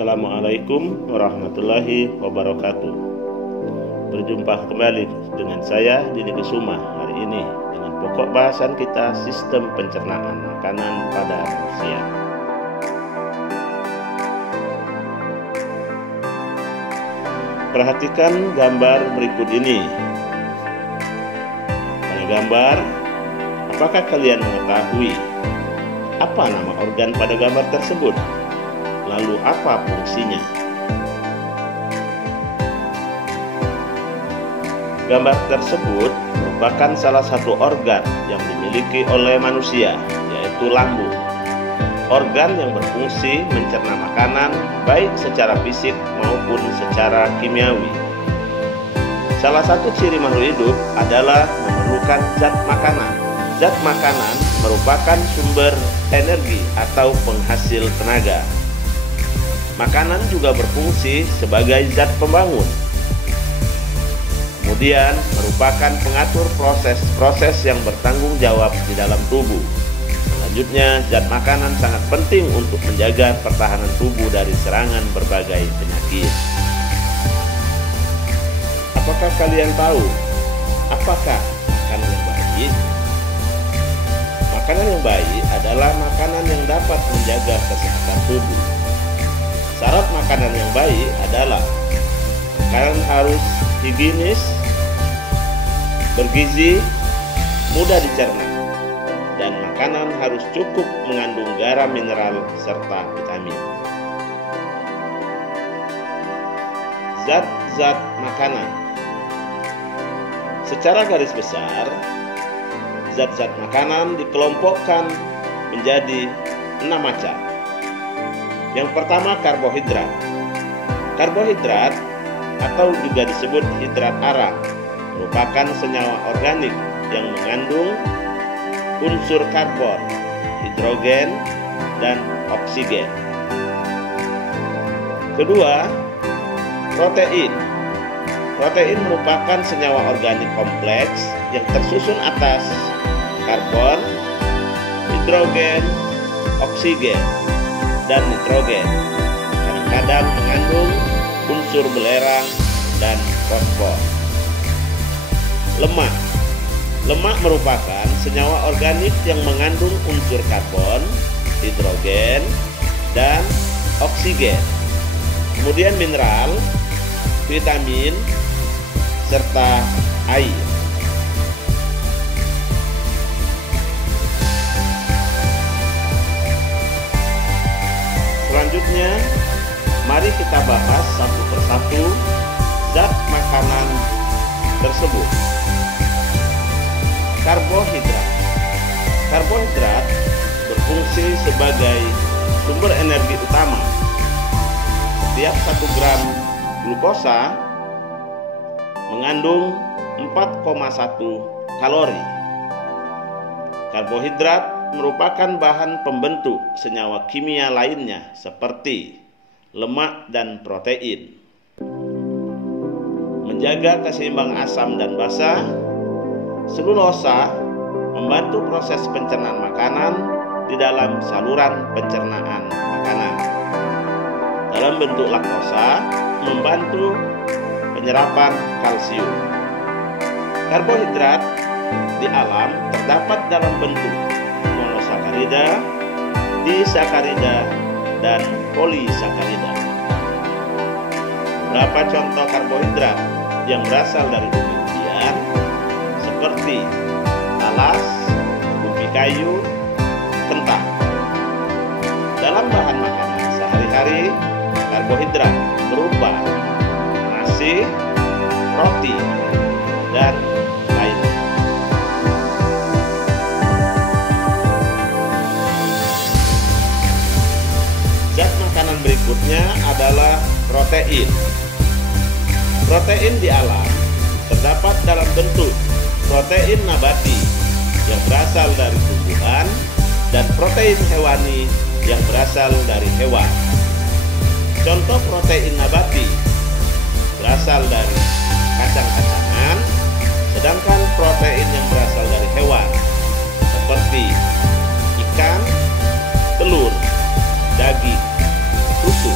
Assalamualaikum warahmatullahi wabarakatuh. Berjumpa kembali dengan saya Didi Kusuma hari ini dengan pokok bahasan kita sistem pencernaan makanan pada manusia. Perhatikan gambar berikut ini. Pada gambar, apakah kalian mengetahui apa nama organ pada gambar tersebut? Lalu apa fungsinya? Gambar tersebut merupakan salah satu organ yang dimiliki oleh manusia, yaitu lambung. Organ yang berfungsi mencerna makanan baik secara fisik maupun secara kimiawi. Salah satu ciri makhluk hidup adalah memerlukan zat makanan. Zat makanan merupakan sumber energi atau penghasil tenaga. Makanan juga berfungsi sebagai zat pembangun. Kemudian merupakan pengatur proses-proses yang bertanggung jawab di dalam tubuh. Selanjutnya, zat makanan sangat penting untuk menjaga pertahanan tubuh dari serangan berbagai penyakit. Apakah kalian tahu apakah makanan yang baik? Makanan yang baik adalah makanan yang dapat menjaga kesehatan tubuh. Syarat makanan yang baik adalah makanan harus higienis, bergizi, mudah dicerna, dan makanan harus cukup mengandung garam mineral serta vitamin. Zat-zat makanan. Secara garis besar, zat-zat makanan dikelompokkan menjadi 6 macam. Yang pertama, karbohidrat. Karbohidrat atau juga disebut hidrat arang merupakan senyawa organik yang mengandung unsur karbon, hidrogen, dan oksigen. Kedua, protein. Protein merupakan senyawa organik kompleks yang tersusun atas karbon, hidrogen, oksigen, dan nitrogen. Kadang-kadang mengandung unsur belerang dan fosfor. Lemak. Lemak merupakan senyawa organik yang mengandung unsur karbon, hidrogen, dan oksigen. Kemudian mineral, vitamin, serta air. Selanjutnya, mari kita bahas satu persatu zat makanan tersebut. Karbohidrat. Karbohidrat berfungsi sebagai sumber energi utama. Setiap 1 gram glukosa mengandung 4,1 kalori. Karbohidrat merupakan bahan pembentuk senyawa kimia lainnya seperti lemak dan protein. Menjaga keseimbangan asam dan basa, selulosa membantu proses pencernaan makanan di dalam saluran pencernaan makanan. Dalam bentuk laktosa membantu penyerapan kalsium. Karbohidrat di alam terdapat dalam bentuk monosakarida, disakarida, dan polisakarida. Beberapa contoh karbohidrat yang berasal dari umbi-umbian seperti talas, ubi kayu, kentang. Dalam bahan makanan sehari-hari, karbohidrat berupa nasi, roti, dan lainnya. Zat makanan berikutnya adalah protein. Protein di alam terdapat dalam bentuk protein nabati yang berasal dari tumbuhan dan protein hewani yang berasal dari hewan. Contoh protein nabati berasal dari kacang-kacangan, sedangkan protein yang berasal dari hewan seperti ikan, telur, daging, susu,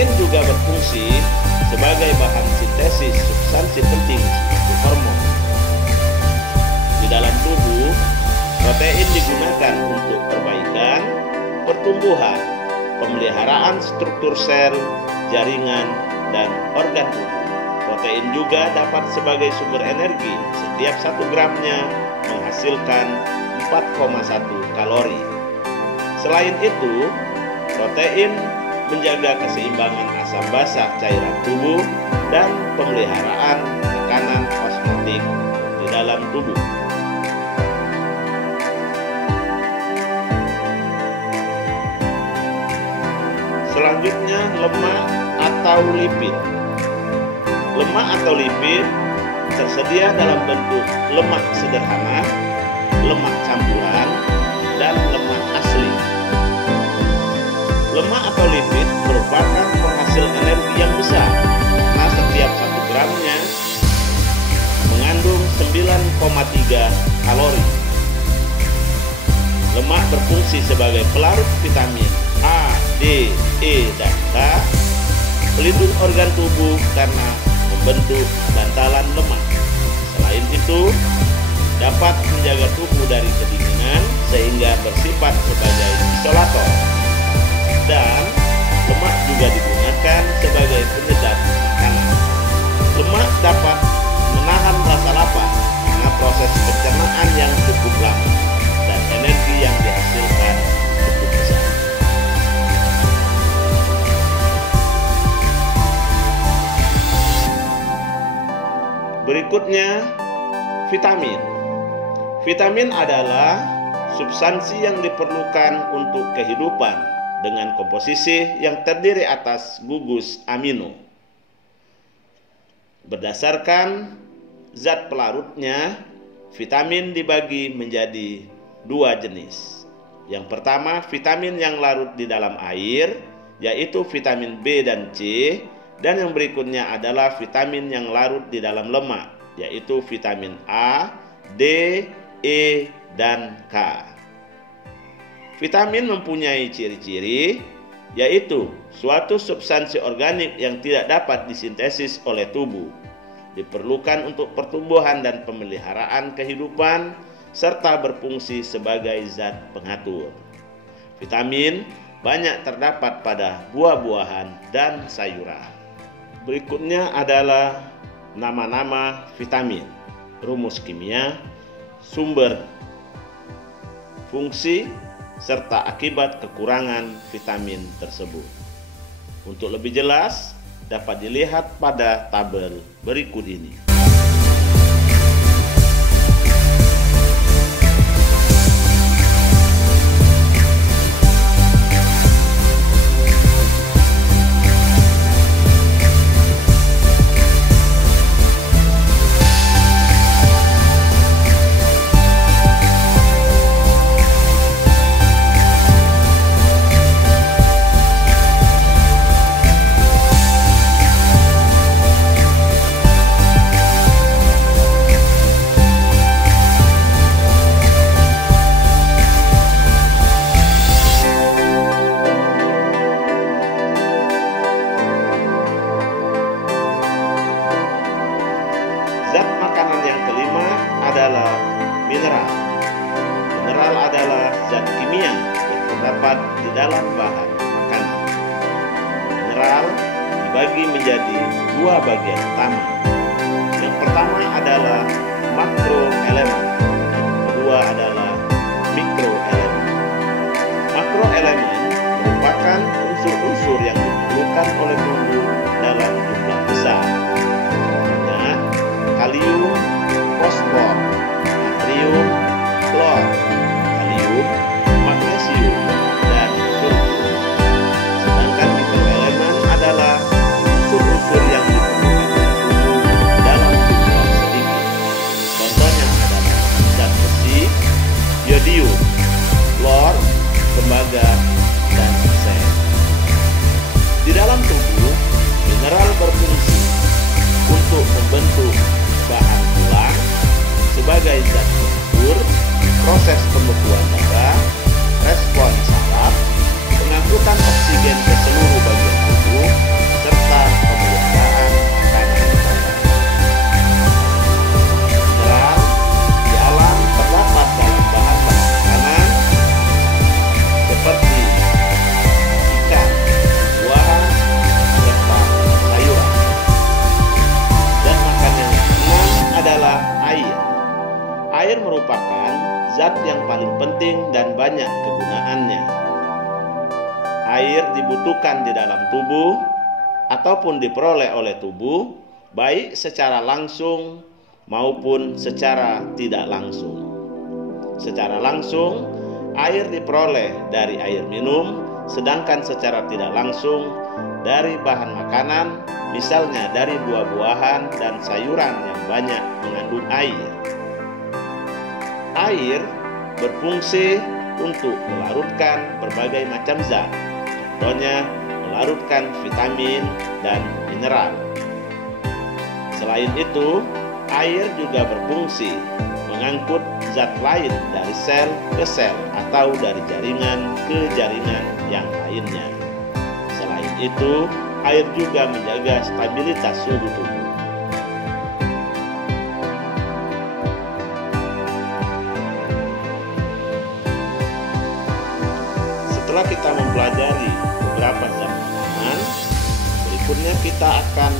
Protein juga berfungsi sebagai bahan sintesis substansi penting seperti hormon. Di dalam tubuh, protein digunakan untuk perbaikan, pertumbuhan, pemeliharaan struktur sel, jaringan, dan organ tubuh. Protein juga dapat sebagai sumber energi. Setiap 1 gramnya menghasilkan 4,1 kalori. Selain itu, protein menjaga keseimbangan asam basa cairan tubuh dan pemeliharaan tekanan osmotik di dalam tubuh. Selanjutnya, lemak atau lipid. Lemak atau lipid tersedia dalam bentuk lemak sederhana, lemak campuran, dan lemak asli. Lemak atau lipid merupakan penghasil energi yang besar, karena setiap 1 gramnya mengandung 9,3 kalori. Lemak berfungsi sebagai pelarut vitamin A, D, E, dan K, pelindung organ tubuh karena membentuk bantalan lemak. Selain itu, dapat menjaga tubuh dari kedinginan sehingga bersifat sebagai isolator. Dan lemak juga digunakan sebagai penyedap makanan. Lemak dapat menahan rasa lapar karena proses pencernaan yang cukup lama dan energi yang dihasilkan cukup besar. Berikutnya, vitamin. Vitamin adalah substansi yang diperlukan untuk kehidupan dengan komposisi yang terdiri atas gugus amino. Berdasarkan zat pelarutnya, vitamin dibagi menjadi 2 jenis. Yang pertama, vitamin yang larut di dalam air, yaitu vitamin B dan C, dan yang berikutnya adalah vitamin yang larut di dalam lemak, yaitu vitamin A, D, E, dan K. Vitamin mempunyai ciri-ciri, yaitu suatu substansi organik yang tidak dapat disintesis oleh tubuh, diperlukan untuk pertumbuhan dan pemeliharaan kehidupan, serta berfungsi sebagai zat pengatur. Vitamin banyak terdapat pada buah-buahan dan sayuran. Berikutnya adalah nama-nama vitamin, rumus kimia, sumber, fungsi, serta akibat kekurangan vitamin tersebut. Untuk lebih jelas, dapat dilihat pada tabel berikut ini. Zat makanan yang kelima adalah mineral. Mineral adalah zat kimia yang terdapat di dalam bahan makanan. Mineral dibagi menjadi 2 bagian utama. Yang pertama adalah makroelemen, yang kedua adalah mikroelemen. Makroelemen merupakan unsur-unsur yang diperlukan oleh tubuh dalam jumlah besar. Kalium, fosfor, natrium, klor, kalium, magnesium, dan sulfur. Sedangkan mikroelemen adalah unsur-unsur yang diperlukan tubuh dalam jumlah sedikit. Contohnya adalah zat besi, yodium, klor, tembaga, dan seng. Di dalam tubuh, mineral berfungsi untuk membentuk bahan tulang sebagai zat pengukur, proses pembekuan darah, respon saraf, pengangkutan oksigen ke seluruh bagian tubuh, banyak kegunaannya. Air dibutuhkan di dalam tubuh ataupun diperoleh oleh tubuh, baik secara langsung maupun secara tidak langsung. Secara langsung, air diperoleh dari air minum, sedangkan secara tidak langsung dari bahan makanan, misalnya dari buah-buahan dan sayuran yang banyak mengandung air. Air berfungsi untuk melarutkan berbagai macam zat, contohnya melarutkan vitamin dan mineral. Selain itu, air juga berfungsi mengangkut zat lain dari sel ke sel atau dari jaringan ke jaringan yang lainnya. Selain itu, air juga menjaga stabilitas suhu tubuh. Setelah kita mempelajari beberapa zat makanan, berikutnya kita akan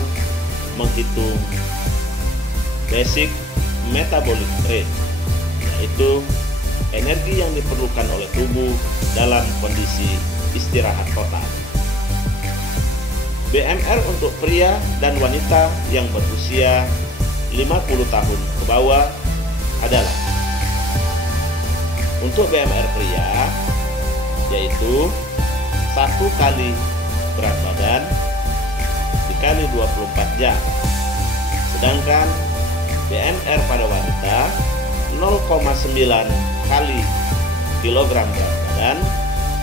menghitung basic metabolic rate, yaitu energi yang diperlukan oleh tubuh dalam kondisi istirahat total. BMR untuk pria dan wanita yang berusia 50 tahun ke bawah adalah: untuk BMR pria yaitu 1 kali berat badan dikali 24 jam, sedangkan BMR pada wanita 0,9 kali kilogram berat badan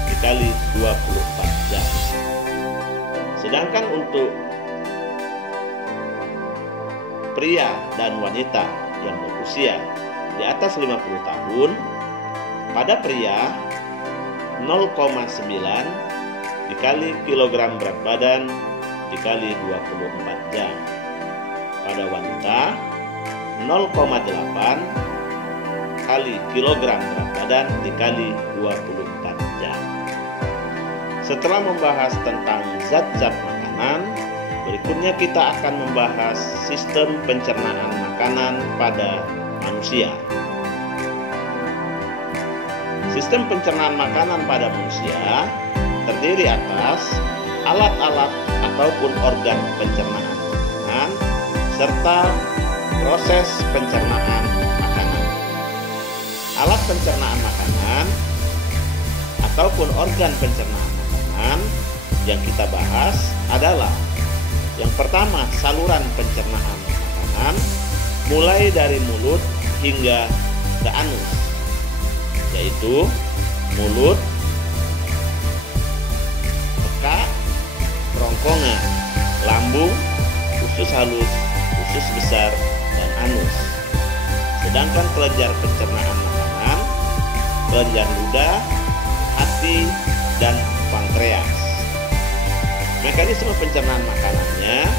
dikali 24 jam. Sedangkan untuk pria dan wanita yang berusia di atas 50 tahun, pada pria 0,9 dikali kilogram berat badan dikali 24 jam. Pada wanita 0,8 kali kilogram berat badan dikali 24 jam. Setelah membahas tentang zat-zat makanan, berikutnya kita akan membahas sistem pencernaan makanan pada manusia. Sistem pencernaan makanan pada manusia terdiri atas alat-alat ataupun organ pencernaan makanan serta proses pencernaan makanan. Alat pencernaan makanan ataupun organ pencernaan makanan yang kita bahas adalah: yang pertama, saluran pencernaan makanan mulai dari mulut hingga ke anus, yaitu mulut, peka, kerongkongan, lambung, usus halus, usus besar, dan anus. Sedangkan kelenjar pencernaan makanan, kelenjar ludah, hati, dan pankreas. Mekanisme pencernaan makanannya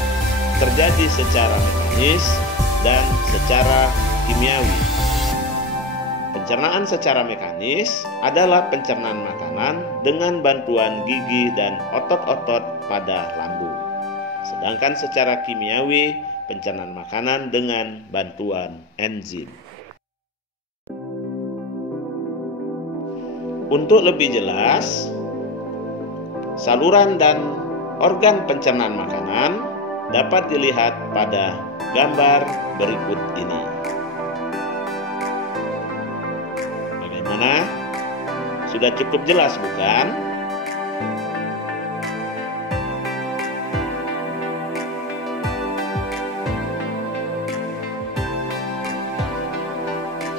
terjadi secara mekanis dan secara kimiawi. Pencernaan secara mekanis adalah pencernaan makanan dengan bantuan gigi dan otot-otot pada lambung. Sedangkan secara kimiawi, pencernaan makanan dengan bantuan enzim. Untuk lebih jelas, saluran dan organ pencernaan makanan dapat dilihat pada gambar berikut ini. Bagaimana? Sudah cukup jelas, bukan?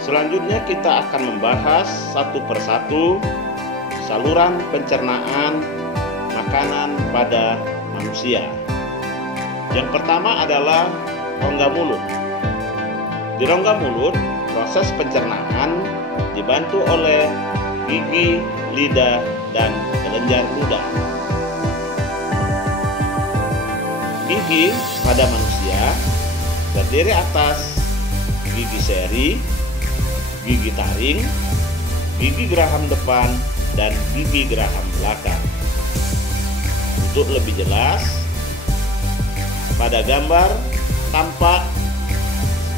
Selanjutnya kita akan membahas satu persatu saluran pencernaan makanan pada manusia. Yang pertama adalah rongga mulut. Di rongga mulut, proses pencernaan dibantu oleh gigi, lidah, dan kelenjar ludah. Gigi pada manusia terdiri atas gigi seri, gigi taring, gigi geraham depan, dan gigi geraham belakang. Untuk lebih jelas, pada gambar tampak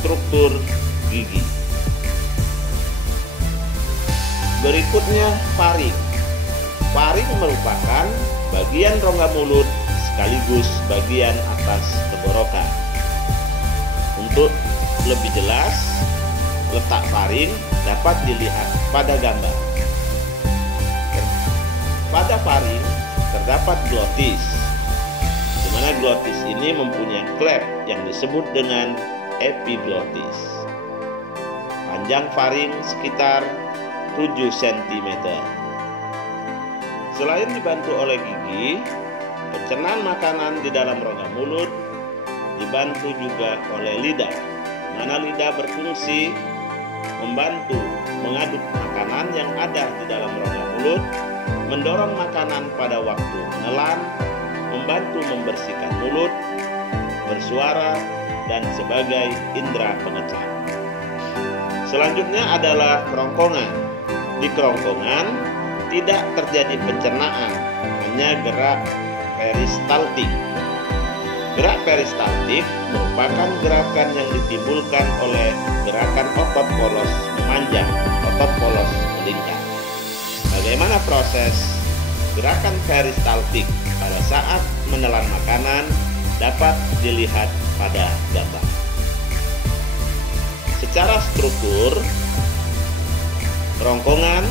struktur gigi. Berikutnya faring. Faring merupakan bagian rongga mulut sekaligus bagian atas tenggorokan. Untuk lebih jelas, letak faring dapat dilihat pada gambar. Pada faring terdapat glotis, di mana glotis ini mempunyai klep yang disebut dengan epiglottis. Panjang faring sekitar 7 cm. Selain dibantu oleh gigi, pencernaan makanan di dalam rongga mulut dibantu juga oleh lidah, di mana lidah berfungsi membantu mengaduk makanan yang ada di dalam rongga mulut, mendorong makanan pada waktu menelan, membantu membersihkan mulut, bersuara, dan sebagai indera pengecap. Selanjutnya adalah kerongkongan. Di kerongkongan tidak terjadi pencernaan, hanya gerak peristaltik. Gerak peristaltik merupakan gerakan yang ditimbulkan oleh gerakan otot polos memanjang, otot polos melingkar. Bagaimana proses gerakan peristaltik pada saat menelan makanan dapat dilihat pada gambar. Secara struktur, kerongkongan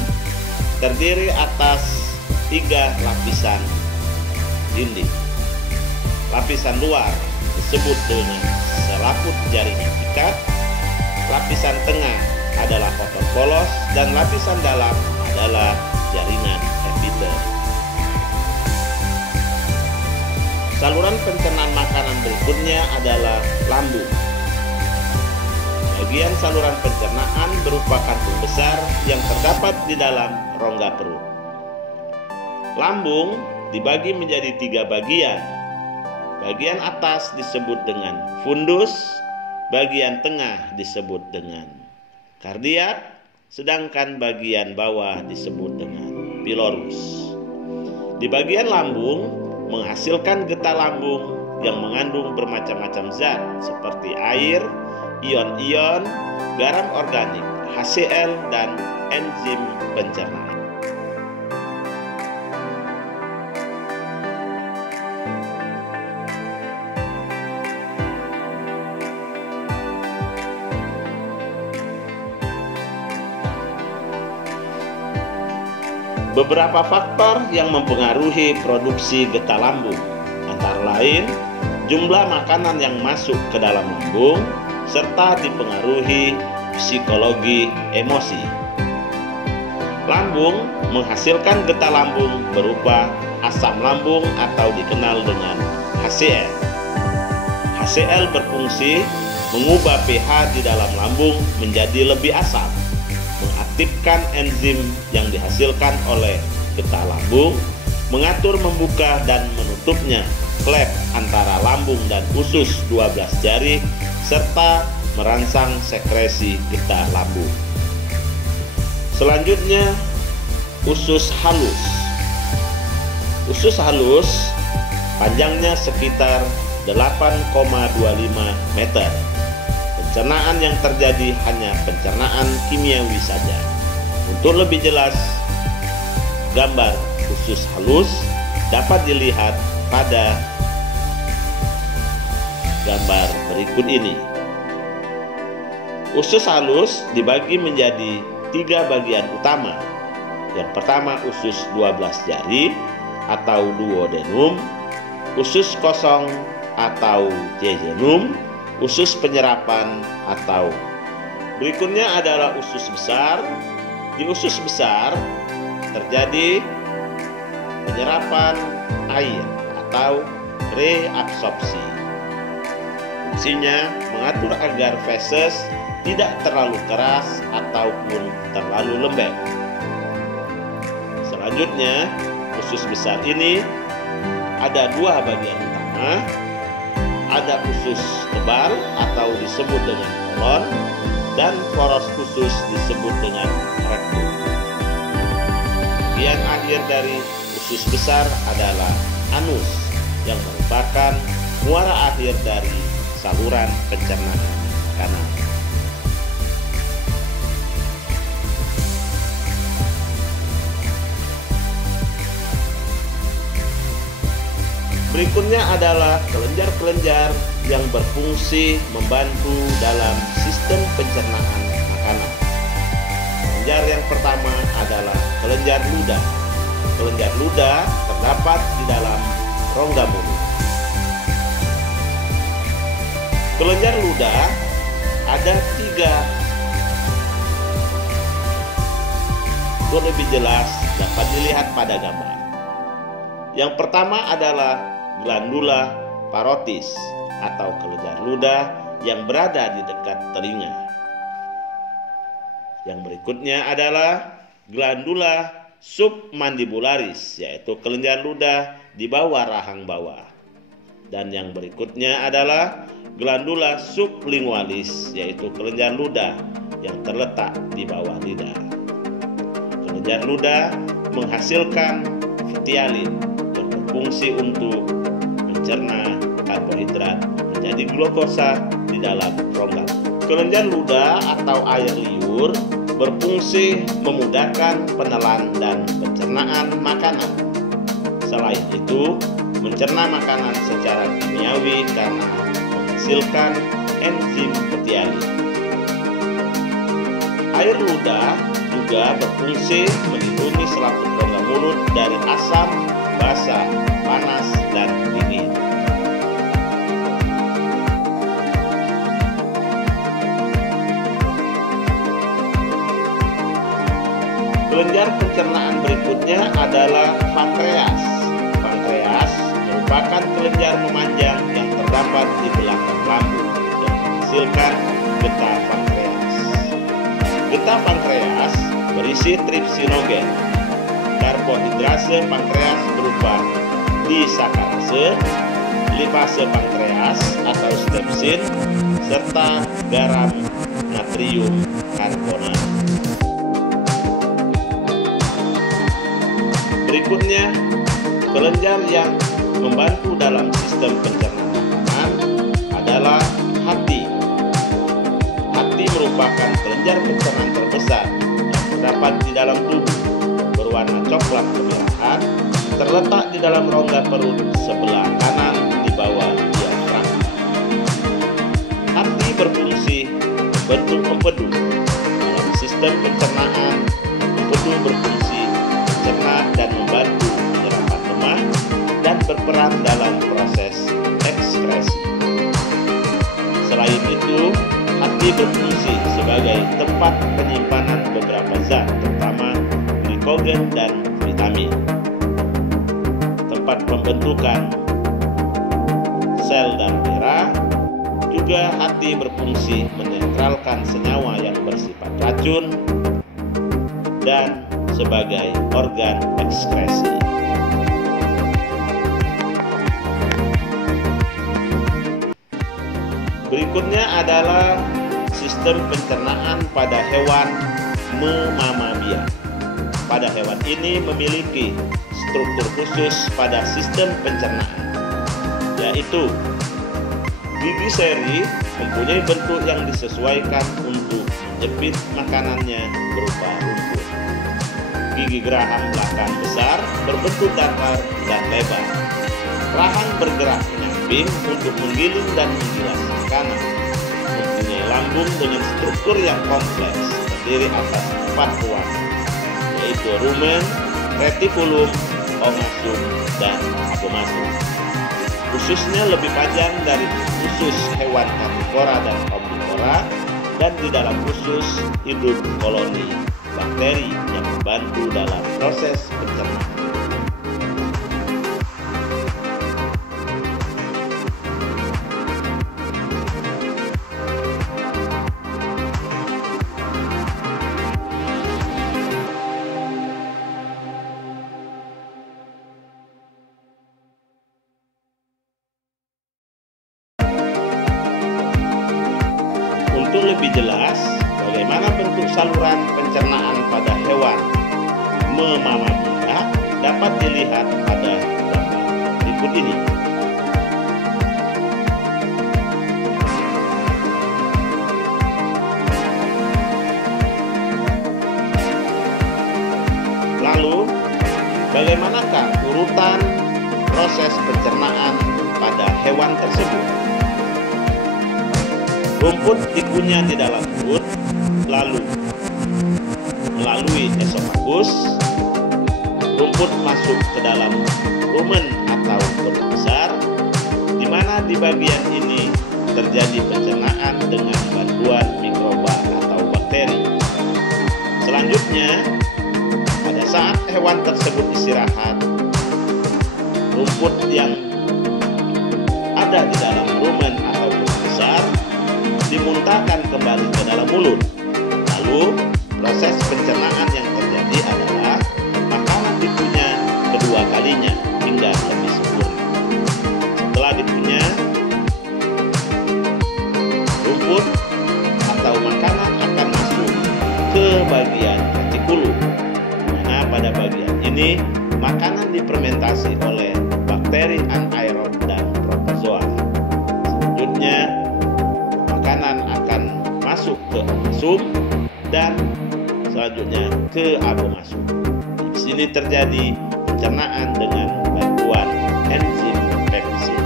terdiri atas 3 lapisan dinding. Lapisan luar disebut dengan selaput jaringan ikat, lapisan tengah adalah otot polos, dan lapisan dalam adalah jaringan epiter. Saluran pencernaan makanan berikutnya adalah lambung. Bagian saluran pencernaan berupa kantung besar yang terdapat di dalam rongga perut. Lambung dibagi menjadi 3 bagian. Bagian atas disebut dengan fundus, bagian tengah disebut dengan kardiak, sedangkan bagian bawah disebut dengan pilorus. Di bagian lambung menghasilkan getah lambung yang mengandung bermacam-macam zat seperti air, ion-ion, garam organik, HCl, dan enzim pencernaan. Beberapa faktor yang mempengaruhi produksi getah lambung, antara lain jumlah makanan yang masuk ke dalam lambung, serta dipengaruhi psikologi emosi. Lambung menghasilkan getah lambung berupa asam lambung atau dikenal dengan HCl. HCl berfungsi mengubah pH di dalam lambung menjadi lebih asam, mengaktifkan enzim yang dihasilkan oleh getah lambung, mengatur membuka dan menutupnya klep antara lambung dan usus 12 jari, serta merangsang sekresi getah lambung. Selanjutnya, usus halus. Usus halus panjangnya sekitar 8,25 meter. Pencernaan yang terjadi hanya pencernaan kimiawi saja. Untuk lebih jelas, gambar usus halus dapat dilihat pada gambar berikut ini. Usus halus dibagi menjadi 3 bagian utama. Yang pertama, usus 12 jari atau duodenum, usus kosong atau jejunum, usus penyerapan atau berikutnya adalah usus besar. Di usus besar terjadi penyerapan air atau reabsorpsi. Fungsinya mengatur agar feses tidak terlalu keras ataupun terlalu lembek. Selanjutnya, usus besar ini ada 2 bagian utama. Ada usus tebal atau disebut dengan kolon, dan poros usus disebut dengan rektum. Bagian akhir dari usus besar adalah anus, yang merupakan muara akhir dari saluran pencernaan makanan. Berikutnya adalah kelenjar-kelenjar yang berfungsi membantu dalam sistem pencernaan makanan. Kelenjar yang pertama adalah kelenjar ludah. Kelenjar ludah terdapat di dalam rongga mulut. Kelenjar ludah ada 3. Untuk lebih jelas dapat dilihat pada gambar. Yang pertama adalah glandula parotis atau kelenjar ludah yang berada di dekat telinga. Yang berikutnya adalah glandula submandibularis, yaitu kelenjar ludah di bawah rahang bawah. Dan yang berikutnya adalah glandula sublingualis, yaitu kelenjar ludah yang terletak di bawah lidah. Kelenjar ludah menghasilkan fetialin yang berfungsi untuk mencerna karbohidrat menjadi glukosa di dalam rongga. Kelenjar ludah atau air liur berfungsi memudahkan penelan dan pencernaan makanan. Selain itu, mencerna makanan secara kimiawi karena menghasilkan enzim fetialin. Air ludah juga berfungsi melindungi selaput rongga mulut dari asam, basah, panas, dan dingin. Kelenjar pencernaan berikutnya adalah pankreas. Pankreas merupakan kelenjar memanjang yang terdapat di belakang lambung yang menghasilkan getah pankreas. Getah pankreas berisi tripsinogen. Karbohidrase pankreas berupa disakarase, lipase pankreas atau stepsin, serta garam natrium karbonat. Berikutnya, kelenjar yang membantu dalam sistem pencernaan makanan adalah hati. Hati merupakan kelenjar pencernaan terbesar yang terdapat di dalam tubuh, berwarna coklat kemerahan, terletak di dalam rongga perut sebelah kanan di bawah diafragma. Hati berfungsi membentuk empedu dalam sistem pencernaan. Empedu berfungsi mencerna dan membantu penyerapan lemak dan berperan dalam proses ekskresi. Selain itu, hati berfungsi sebagai tempat penyimpanan beberapa zat, terutama glikogen dan vitamin. Tempat pembentukan sel darah. Juga hati berfungsi menetralkan senyawa yang bersifat racun dan sebagai organ ekskresi. Berikutnya adalah sistem pencernaan pada hewan memamia. Pada hewan ini memiliki struktur khusus pada sistem pencernaan, yaitu gigi seri mempunyai bentuk yang disesuaikan untuk menjepit makanannya berupa rumput. Gigi geraham belakang besar berbentuk datar dan lebar. Rahang bergerak menyamping untuk menggiling dan menggilas makanan. Mempunyai lambung dengan struktur yang kompleks terdiri atas 4 ruang, yaitu rumen, retikulum, omasum, dan abomasum. Ususnya lebih panjang dari usus hewan karnivora dan omnivora, dan di dalam usus hidup koloni bakteri yang membantu dalam proses pencernaan. Untuk lebih jelas bagaimana bentuk saluran pencernaan pada hewan memamia dapat dilihat pada gambar berikut ini. Lalu, bagaimanakah urutan proses pencernaan hewan tersebut. Rumput dikunyah di dalam mulut, lalu melalui esofagus, rumput masuk ke dalam rumen atau perut besar, di mana di bagian ini terjadi pencernaan dengan bantuan mikroba atau bakteri. Selanjutnya, pada saat hewan tersebut istirahat, rumput yang ada di dalam rumen atau perut besar dimuntahkan kembali ke dalam mulut. Lalu proses pencernaan yang terjadi adalah makanan dikunyah kedua kalinya hingga lebih sempurna. Setelah dikunyah, rumput atau makanan akan masuk ke bagian retikulum, mana pada bagian ini makanan difermentasi oleh bakteri anaerob dan protozoa. Selanjutnya, makanan akan masuk ke sum dan selanjutnya ke abomasum. Di sini terjadi pencernaan dengan bantuan enzim pepsin.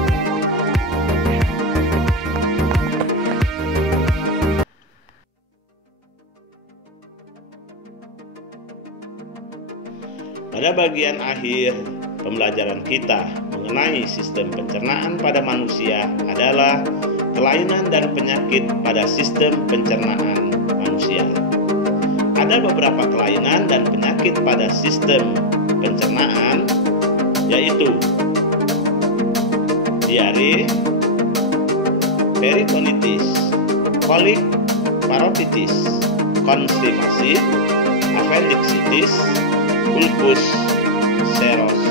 Pada bagian akhir pembelajaran kita mengenai sistem pencernaan pada manusia adalah kelainan dan penyakit pada sistem pencernaan manusia. Ada beberapa kelainan dan penyakit pada sistem pencernaan, yaitu diare, peritonitis, kolik, parotitis, konstipasi, apendiksitis, ulkus, seros,